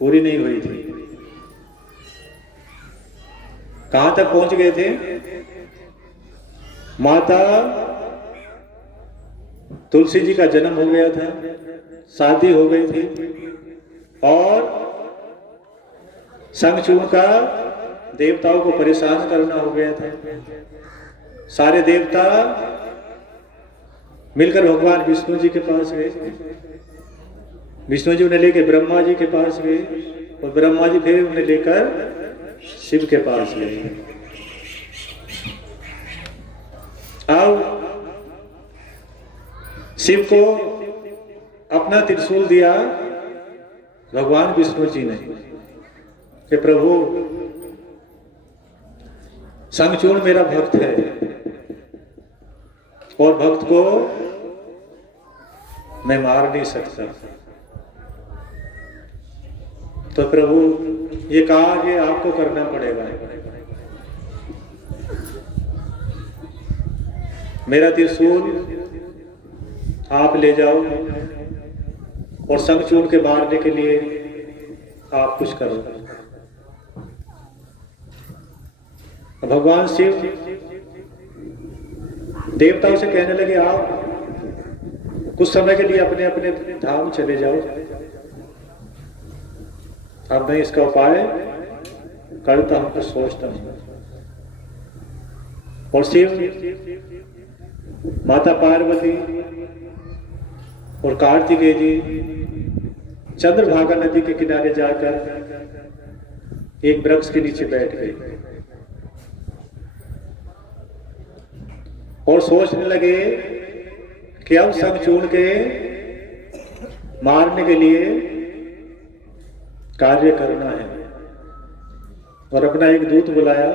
पूरी नहीं हुई थी। कहां तक पहुंच गए थे? माता तुलसी जी का जन्म हो गया था, शादी हो गई थी, और शंखचूर्ण का देवताओं को परेशान करना हो गया था। सारे देवता मिलकर भगवान विष्णु जी के पास गए। विष्णु जी उन्हें लेकर ब्रह्मा जी के पास गए, और ब्रह्मा जी फिर उन्हें लेकर शिव के पास गए। अब शिव को अपना त्रिशूल दिया भगवान विष्णु जी ने कि प्रभु शंखचूर्ण मेरा भक्त है, और भक्त को मैं मार नहीं सकता। तो प्रभु ये कहा कि आपको करना पड़ेगा। मेरा त्रिशूल आप ले जाओ, और शंखचूर्ण के मारने के लिए आप कुछ करो। भगवान शिव देवताओं से कहने लगे, आप कुछ समय के लिए अपने अपने धाम चले जाओ, अब मैं इसका उपाय करता हूं, कुछ सोचता हूं। और शिव माता पार्वती और कार्तिकेय जी चंद्रभागा नदी के किनारे जाकर एक वृक्ष के नीचे बैठ गए और सोचने लगे कि अब शंखचूर्ण के मारने के लिए कार्य करना है। और अपना एक दूत बुलाया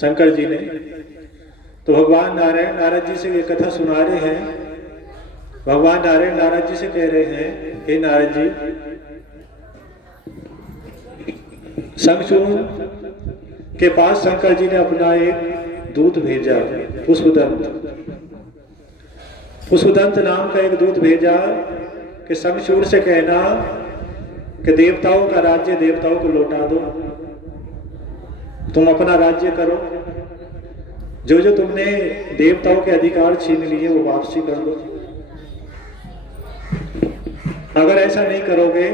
शंकर जी ने। तो भगवान नारायण नारद जी से ये कथा सुना रहे हैं। भगवान नारायण नारद जी से कह रहे हैं, हे नारद जी, शंखचूर्ण के पास शंकर जी ने अपना एक दूत भेजा, पुष्पदंत। पुष्पदंत नाम का एक दूत भेजा कि शंखचूर्ण से कहना कि देवताओं का राज्य देवताओं को लौटा दो, तुम अपना राज्य करो, जो जो तुमने देवताओं के अधिकार छीन लिए वो वापसी कर दो। अगर ऐसा नहीं करोगे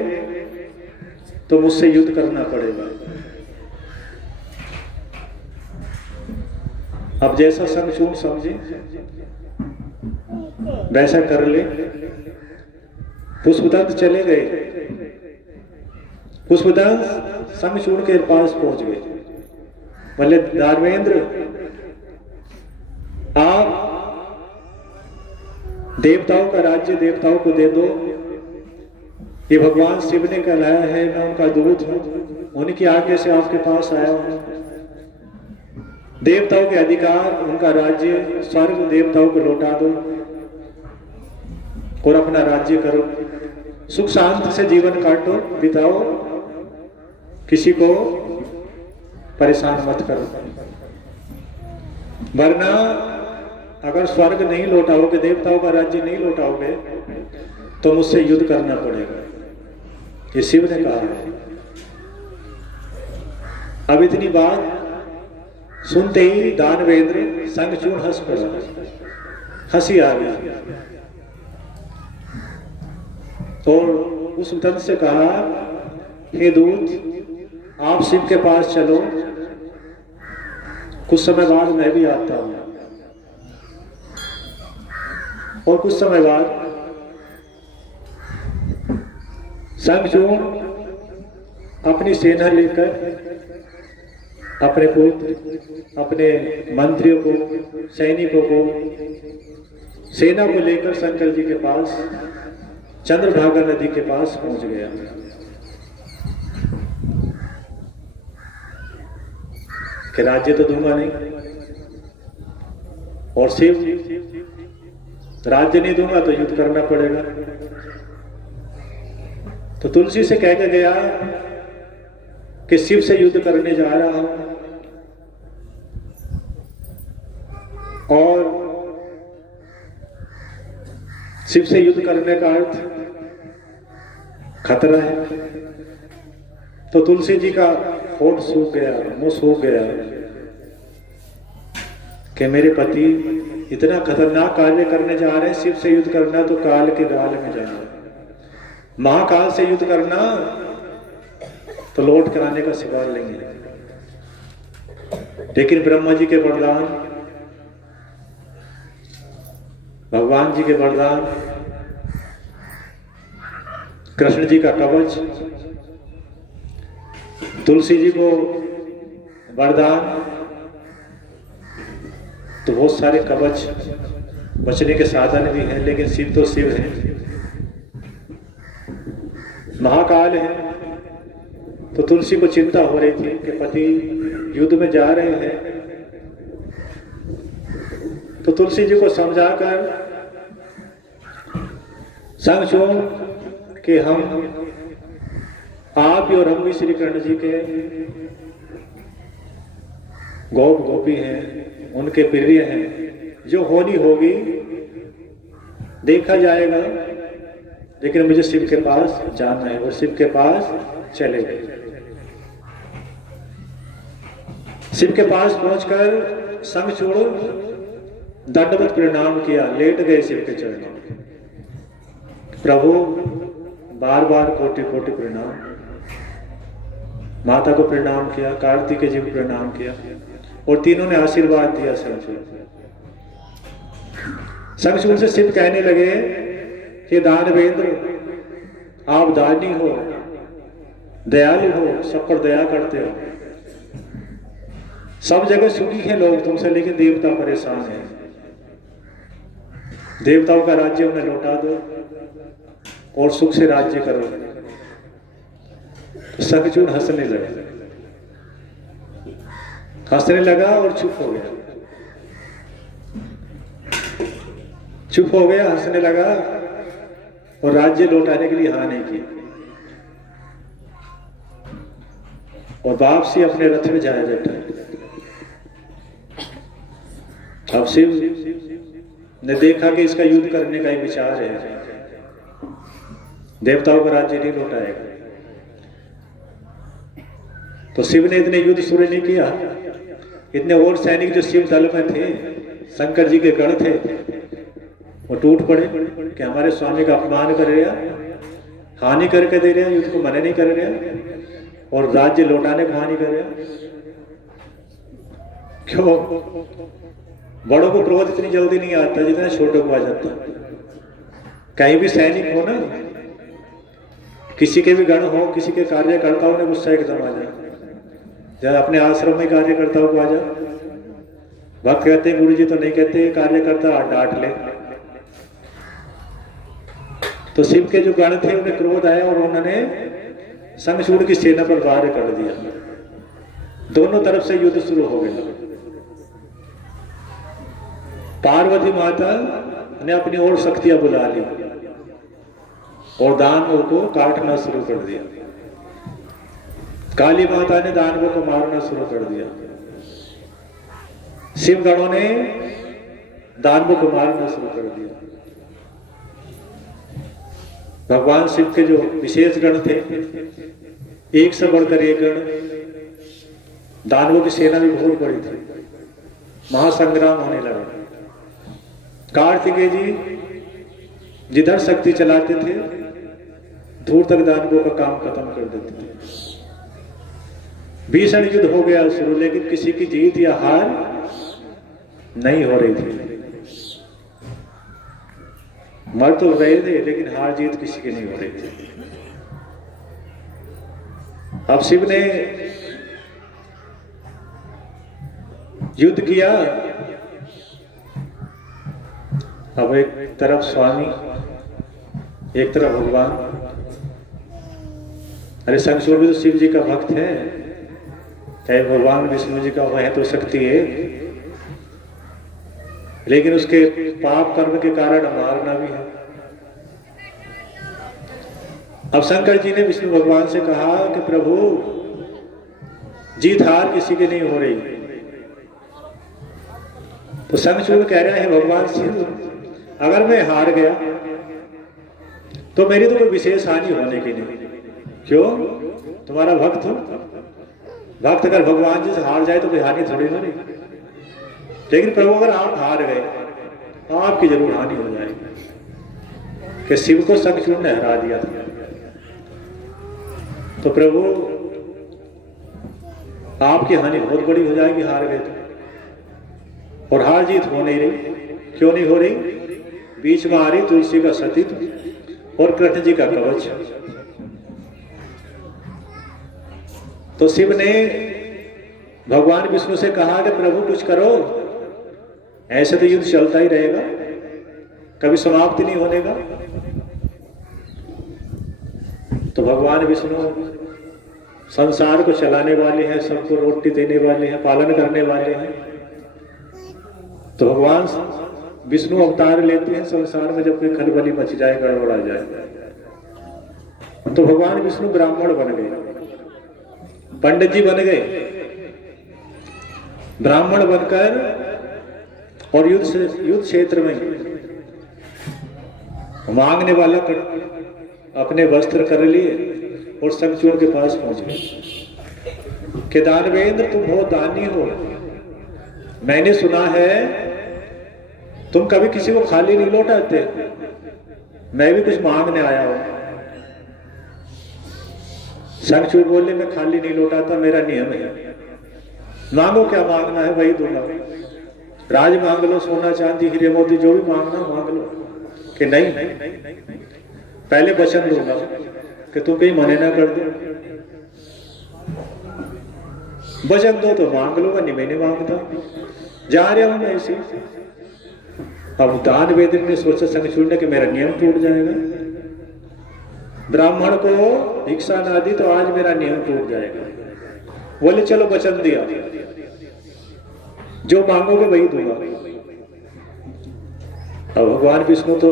तो मुझसे युद्ध करना पड़ेगा। अब जैसा शंखचूर्ण समझे वैसा कर ले। पुष्पदंत चले गए। पुष्पदंत शंखचूर्ण के पास पहुंच गए। बोले, धर्मेंद्र, आप देवताओं का राज्य देवताओं को दे दो। ये भगवान शिव ने कहलाया है, मैं उनका दूत हूं, उनकी आज्ञा से आपके पास आया हूं। देवताओं के अधिकार, उनका राज्य, स्वर्ग देवताओं को लौटा दो और अपना राज्य करो, सुख शांति से जीवन काटो, बिताओ, किसी को परेशान मत करो। वरना अगर स्वर्ग नहीं लौटाओगे, देवताओं का राज्य नहीं लौटाओगे, तो मुझसे युद्ध करना पड़ेगा, ये शिव ने कहा है। अब इतनी बात सुनते ही दानवेंद्र शंखचूर्ण हंस पड़ा, हंसी आ गई। और उस दंत से कहा, हे दूत, आप शिव के पास चलो, कुछ समय बाद मैं भी आता हूं। और कुछ समय बाद शंखचूर्ण अपनी सेना लेकर अपने पुत्र, अपने मंत्रियों को, सैनिकों को, सेना को लेकर शंकर जी के पास चंद्रभागा नदी के पास पहुंच गया। कि राज्य तो दूंगा नहीं, और शिव राज्य नहीं दूंगा तो युद्ध करना पड़ेगा। तो तुलसी से कह के गया कि शिव से युद्ध करने जा रहा हूं, और शिव से युद्ध करने का अर्थ खतरा है। तो तुलसी जी का होठ सूख गया, मुंह सूख गया कि मेरे पति इतना खतरनाक कार्य करने जा रहे हैं। शिव से युद्ध करना तो काल के गाल में जाना, महाकाल से युद्ध करना तो लौट कराने का सवाल नहीं है। लेकिन ब्रह्मा जी के वरदान, भगवान जी के वरदान, कृष्ण जी का कवच, तुलसी जी को वरदान, तो बहुत सारे कवच बचने के साधन भी हैं। लेकिन शिव तो शिव है, महाकाल है। तो तुलसी को चिंता हो रही थी कि पति युद्ध में जा रहे हैं। तो तुलसी जी को समझाकर संग छोड़ कि हम, आप भी और हम भी श्री कृष्ण जी के गोप गोपी हैं, उनके प्रिय हैं। जो होनी होगी देखा जाएगा, लेकिन मुझे शिव के पास जाना है। और शिव के पास चले गए। शिव के पास पहुंचकर संग छोड़ो दंडवत प्रणाम किया, लेट गए शिव के चरणों में। प्रभु बार बार कोटि कोटि प्रणाम। माता को प्रणाम किया, कार्तिकेय जी को प्रणाम किया और तीनों ने आशीर्वाद दिया संगचूड़। संगचूड़ से शिव कहने लगे कि दानवेंद्र, आप दानी हो, दयालु हो, सब पर दया करते हो। सब जगह सुखी हैं लोग तुमसे, लेकिन देवता परेशान हैं। देवताओं का राज्य उन्हें लौटा दो और सुख से राज्य करो। तो संगचूड़ हंसने लगा और चुप हो गया। चुप हो गया, हंसने लगा और राज्य लौटाने के लिए हाँ नहीं की और वापसी अपने रथ में जाया बैठा। अब शिव ने देखा कि इसका युद्ध करने का ही विचार है, देवताओं का राज्य नहीं लौटाएगा। तो शिव ने इतने युद्ध शुरू नहीं किया। इतने और सैनिक जो शिव दल में थे, शंकर जी के गण थे, वो टूट पड़े कि हमारे स्वामी का अपमान कर रहा, हानि करके दे रहा, युद्ध को मना नहीं कर रहा और राज्य लौटाने को हानि कर रहा। क्यों? बड़ों को क्रोध इतनी जल्दी नहीं आता जितना छोटों को आ जाता। कहीं भी सैनिक हो ना, किसी के भी गण हो, किसी के कार्यकर्ताओं ने गुस्सा एकदम आ जाए। जब अपने आश्रम में कार्यकर्ताओं को आ जा, भक्त कहते हैं, गुरु जी तो नहीं कहते, कार्यकर्ता डांट ले। तो शिव के जो गण थे उन्हें क्रोध आया और उन्होंने संगचूड़ की सेना पर वार कर दिया। दोनों तरफ से युद्ध शुरू हो गया। पार्वती माता ने अपनी ओर शक्तियां बुला ली और दानवों को काटना शुरू कर दिया। काली माता ने दानवों को मारना शुरू कर दिया। शिवगणों ने दानवों को मारना शुरू कर दिया। भगवान शिव के जो विशेष गण थे, एक से बढ़कर एक गण, दानवों की सेना भी बहुत बड़ी थी। महासंग्राम होने लगा। कार्तिकेय जी जिधर शक्ति चलाते थे, दूर तक दानवों का काम खत्म कर देते थे। भीषण युद्ध हो गया शुरू, लेकिन किसी की जीत या हार नहीं हो रही थी। मर तो गए थे, लेकिन हार जीत किसी की नहीं हो रही थी। अब शिव ने युद्ध किया। अब एक तरफ स्वामी, एक तरफ भगवान। अरे संगचूड़ भी तो शिव जी का भक्त है, चाहे भगवान विष्णु जी का वह तो शक्ति है, लेकिन उसके पाप कर्म के कारण मारना भी है। अब शंकर जी ने विष्णु भगवान से कहा कि प्रभु, जीत हार किसी की नहीं हो रही। तो संगचूड़ कह रहा है, भगवान शिव, अगर मैं हार गया तो मेरी तो कोई विशेष हानि होने की नहीं। क्यों? तुम्हारा भक्त हूं। भक्त अगर भगवान जी से हार जाए तो कोई हानि थोड़ी हो रही। लेकिन प्रभु अगर आप हार गए तो आपकी जरूर हानि हो जाएगी कि शिव को शंखचूड़ ने हरा दिया था। तो प्रभु आपकी हानि बहुत बड़ी हो जाएगी हार गए तो। और हार जीत हो नहीं रही। क्यों नहीं हो रही? बीच में आ रही तुलसी का सतीत्व और कृष्ण जी का कवच। तो शिव ने भगवान विष्णु से कहा कि प्रभु कुछ करो, ऐसे तो युद्ध चलता ही रहेगा, कभी समाप्ति नहीं होने का। तो भगवान विष्णु संसार को चलाने वाले हैं, सबको रोटी देने वाले हैं, पालन करने वाले हैं। तो भगवान विष्णु अवतार लेते हैं संसार में जब कोई खलबली मच जाए, गड़बड़ा जाए। तो भगवान विष्णु ब्राह्मण बन गए, पंडित जी बन गए। ब्राह्मण बनकर और युद्ध क्षेत्र में मांगने वाला अपने वस्त्र कर लिए और शंखचूड़ के पास पहुंच गए कि दानवेंद्र तुम हो, दानी हो। मैंने सुना है तुम कभी किसी को खाली नहीं लौटाते, मैं भी कुछ मांगने आया हूं। शंखचूड़ बोले मैं खाली नहीं लौटाता, मेरा नियम है। मांगो, क्या मांगना है वही दूंगा। राज मांग लो, सोना चांदी हीरे मोती जो भी मांगना मांग लो। कि नहीं, पहले वचन दूंगा कि तुम कहीं मने ना कर दो। वचन दो तो मांग लूंगा, नहीं मैंने मांगता, जा रहा हूं मैं ऐसे। अब दानवेंद्र ने सोचा शंखचूड़ ने कि मेरा नियम टूट जाएगा, ब्राह्मण को भिक्षा ना दी तो आज मेरा नियम टूट जाएगा। बोले चलो वचन दिया, जो मांगोगे वही दूंगा। अब भगवान विष्णु तो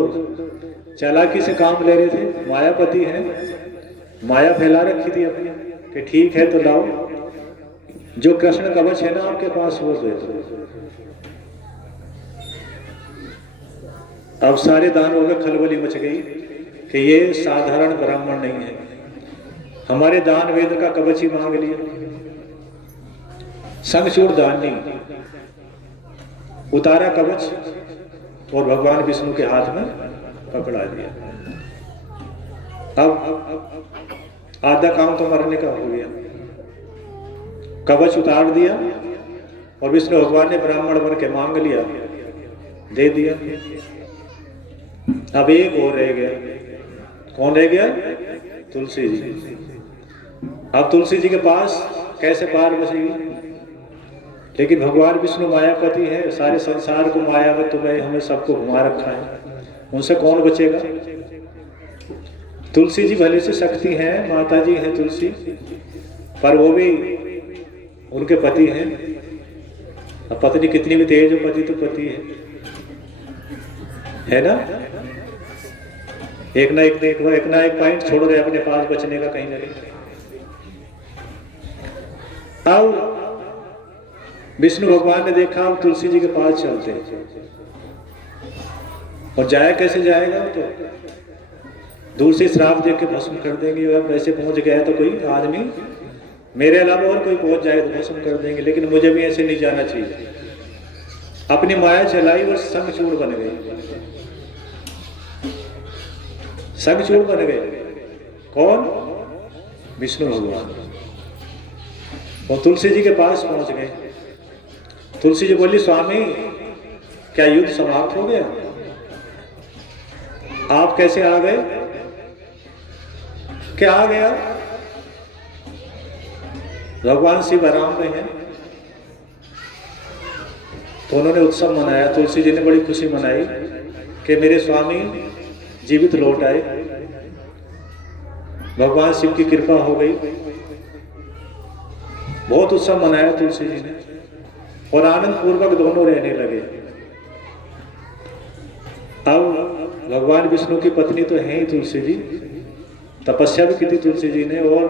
चालाकी से काम ले रहे थे, मायापति हैं, माया फैला रखी थी अपनी कि ठीक है तो लाओ, जो कृष्ण कवच है ना आपके पास वो दे दो। अब सारे दानवों में खलबली मच गई कि ये साधारण ब्राह्मण नहीं है, हमारे दानवेंद्र का कवच ही मांग लिया। शंखचूड़ दान नहीं, उतारा कवच और भगवान विष्णु के हाथ में पकड़ा दिया। अब आधा काम तो मरने का हो गया। कवच उतार दिया और विष्णु भगवान ने ब्राह्मण बन के मांग लिया, दे दिया। अब एक और रह गया। कौन रह गया? तुलसी जी। अब तुलसी जी के पास कैसे पार बचेगी? लेकिन भगवान विष्णु मायापति है, सारे संसार को माया में तुम्हें हमें सबको घुमा रखा है, उनसे कौन बचेगा? तुलसी जी भले से शक्ति हैं, माता जी हैं तुलसी, पर वो भी उनके पति हैं। अब पत्नी कितनी भी तेज हो, पति तो पति है ना। एक ना एक पॉइंट छोड़ रहे अपने पास बचने का कहीं ना कहीं। अब विष्णु भगवान ने देखा अब तुलसी जी के पास चलते और जाया कैसे जाएगा? तो दूर से श्राप देख के भस्म कर देंगे। अगर वैसे पहुंच गया तो कोई आदमी मेरे अलावा और कोई पहुंच जाए तो भस्म कर देंगे, लेकिन मुझे भी ऐसे नहीं जाना चाहिए। अपनी माया चलाई और शंखचूड़ बन गई। शंखचूड़ बन गए कौन? विष्णु भगवान। और तुलसी जी के पास पहुंच गए। तुलसी जी बोली स्वामी क्या युद्ध समाप्त हो गया? आप कैसे आ गए? क्या आ गया? भगवान शिव आराम में हैं। तो उन्होंने उत्सव मनाया। तुलसी जी ने बड़ी खुशी मनाई कि मेरे स्वामी जीवित लौट आए, भगवान शिव की कृपा हो गई। बहुत उत्सव मनाया तुलसी जी ने और आनंद पूर्वक दोनों रहने लगे। अब भगवान विष्णु की पत्नी तो है ही तुलसी जी, तपस्या भी की थी तुलसी जी ने, और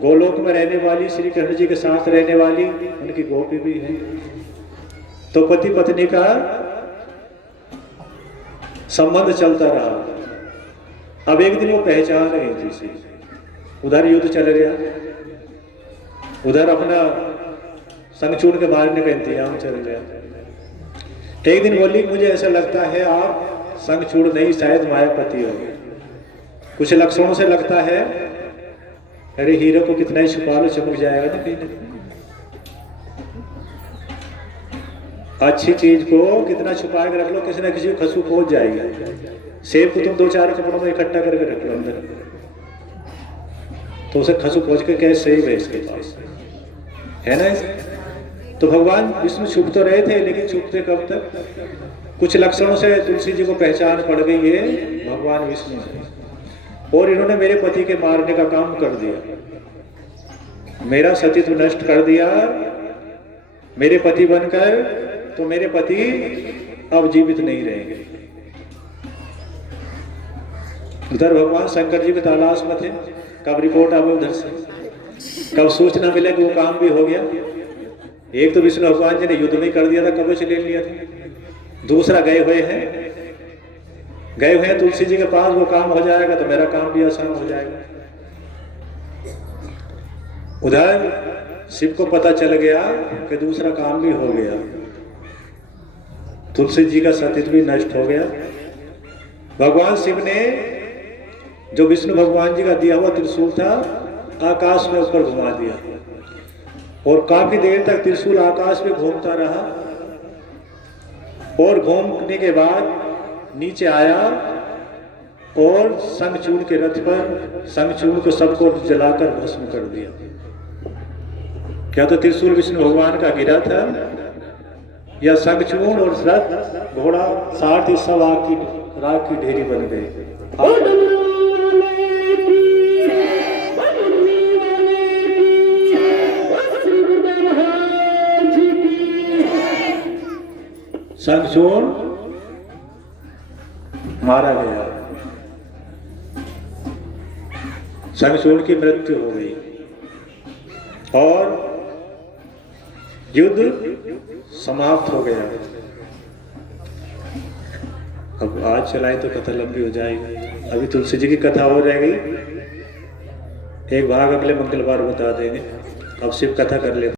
गोलोक में रहने वाली श्री कृष्ण जी के साथ रहने वाली उनकी गोपी भी है। तो पति पत्नी का संबंध चलता रहा। अब एक दिन वो पहचान रही थी इसे, उधर युद्ध चल गया, उधर अपना संगचूड़ के मारने का इंतजाम चल गया। एक दिन बोली मुझे ऐसा लगता है आप संगचूड़ नहीं शायद मायापति हो। कुछ लक्षणों से लगता है अरे हीरो को कितना ही छुपा लो चमक जाएगा ना कहीं ना। अच्छी चीज को कितना छुपा के रख लो किसी ना किसी को खसू पहुंच जाएगी। सेब को तुम 2-4 कपड़ों में इकट्ठा करके रख लो अंदर, तो उसे खसू पहुंच के कैसे सेब है इसके पास, है ना। तो भगवान विष्णु छुप तो रहे थे, लेकिन छुपते कब तक? कुछ लक्षणों से तुलसी जी को पहचान पड़ गई ये भगवान विष्णु है, और इन्होंने मेरे पति के मारने का काम कर दिया, मेरा सतीत्व नष्ट कर दिया मेरे पति बनकर, तो मेरे पति अब जीवित नहीं रहेंगे। उधर भगवान शंकर जी भी तलाश में थे, कब रिपोर्ट आवे उधर से, कब सूचना मिले कि वो काम भी हो गया। एक तो विष्णु भगवान जी ने युद्ध में कर दिया था, कवच ले लिया था, दूसरा गए हुए हैं तुलसी जी के पास, वो काम हो जाएगा तो मेरा काम भी आसान हो जाएगा। उधर शिव को पता चल गया कि दूसरा काम भी हो गया, तुलसी जी का सतीत्व भी नष्ट हो गया। भगवान शिव ने जो विष्णु भगवान जी का दिया हुआ त्रिशूल था आकाश में ऊपर घुमा दिया, और काफी देर तक त्रिशूल आकाश में घूमता रहा, और घूमने के बाद नीचे आया और शंखचूड़ के रथ पर शंखचूड़ को सबको जलाकर भस्म कर दिया। क्या तो त्रिशूल विष्णु भगवान का गिरा था, या शंखचूड़ और रथ घोड़ा सारथी सब राख की ढेरी बन गए। शंखचूड़ मारा गया, शंखचूड़ की मृत्यु हो गई, और युद्ध समाप्त हो गया। अब आज चलाए तो कथा लंबी हो जाएगी, अभी तुलसी जी की कथा और रह गई, एक भाग अगले मंगलवार बता देंगे। अब शिव कथा कर लेते।